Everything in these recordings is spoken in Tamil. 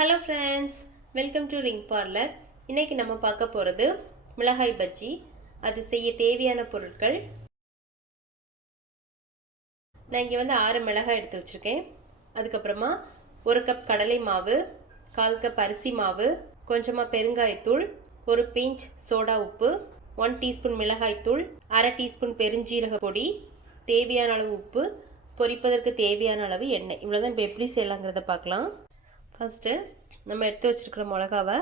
Hello friends, welcome to ring parlour. இன்றைக்கி நம்ம பார்க்க போகிறது மிளகாய் பஜ்ஜி. அது செய்ய தேவையான பொருட்கள். நான் இங்கே 6 மிளகாய் எடுத்து வச்சுருக்கேன். அதுக்கப்புறமா 1 கப் கடலை மாவு, 1/4 கப் அரிசி மாவு, கொஞ்சமாக பெருங்காயத்தூள், 1 பிஞ்ச் சோடா உப்பு, 1 டீஸ்பூன் மிளகாய்த்தூள், 1/2 டீஸ்பூன் பெருஞ்சீரக பொடி, தேவையான அளவு உப்பு, பொரிப்பதற்கு தேவையான அளவு எண்ணெய். இவ்வளோதான். இப்போ எப்படி செய்யலாங்கிறத பார்க்கலாம். ஃபஸ்ட்டு நம்ம எடுத்து வச்சுருக்கிற மிளகாவை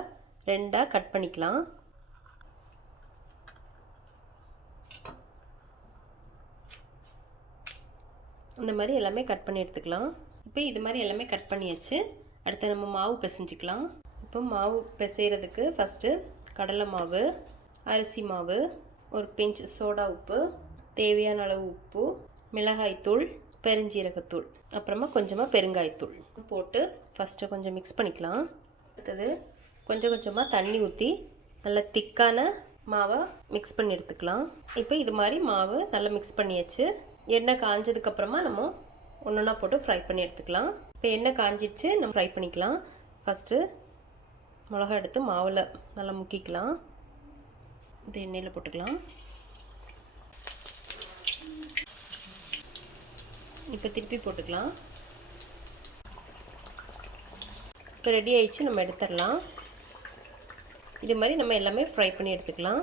2ஆக கட் பண்ணிக்கலாம். இந்த மாதிரி எல்லாமே கட் பண்ணி எடுத்துக்கலாம். இப்போ இது மாதிரி எல்லாமே கட் பண்ணியாச்சு. அடுத்து நம்ம மாவு பிசைஞ்சிக்கலாம். இப்போ மாவு பிசைகிறதுக்கு ஃபஸ்ட்டு கடலை மாவு, அரிசி மாவு, 1 பிஞ்ச் சோடா உப்பு, தேவையான அளவு உப்பு, மிளகாய்த்தூள், பெருஞ்சீரகத்தூள், அப்புறமா கொஞ்சமாக பெருங்காயத்தூள் போட்டு ஃபஸ்ட்டு கொஞ்சம் மிக்ஸ் பண்ணிக்கலாம். அடுத்தது கொஞ்சம் கொஞ்சமாக தண்ணி ஊற்றி நல்லா திக்கான மாவை மிக்ஸ் பண்ணி எடுத்துக்கலாம். இப்போ இது மாதிரி மாவு நல்லா மிக்ஸ் பண்ணியாச்சு. எண்ணெய் காஞ்சதுக்கப்புறமா நம்ம ஒன்றா போட்டு ஃப்ரை பண்ணி எடுத்துக்கலாம். இப்போ எண்ணெய் காஞ்சிடுச்சு, நம்ம ஃப்ரை பண்ணிக்கலாம். ஃபஸ்ட்டு மிளகா எடுத்து மாவில் நல்லா முக்கிக்கலாம். இது எண்ணெயில் போட்டுக்கலாம். இப்போ திருப்பி போட்டுக்கலாம். இப்போ ரெடி ஆயிடுச்சு, நம்ம எடுத்துடலாம். இது மாதிரி நம்ம எல்லாமே ஃப்ரை பண்ணி எடுத்துக்கலாம்.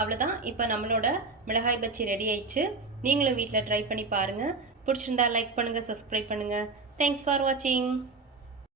அவ்வளோதான். இப்போ நம்மளோட மிளகாய் பஜ்ஜி ரெடி ஆயிடுச்சு. நீங்களும் வீட்டில் ட்ரை பண்ணி பாருங்கள். பிடிச்சிருந்தா லைக் பண்ணுங்கள், சப்ஸ்கிரைப் பண்ணுங்கள். தேங்க்ஸ் ஃபார் வாட்சிங்.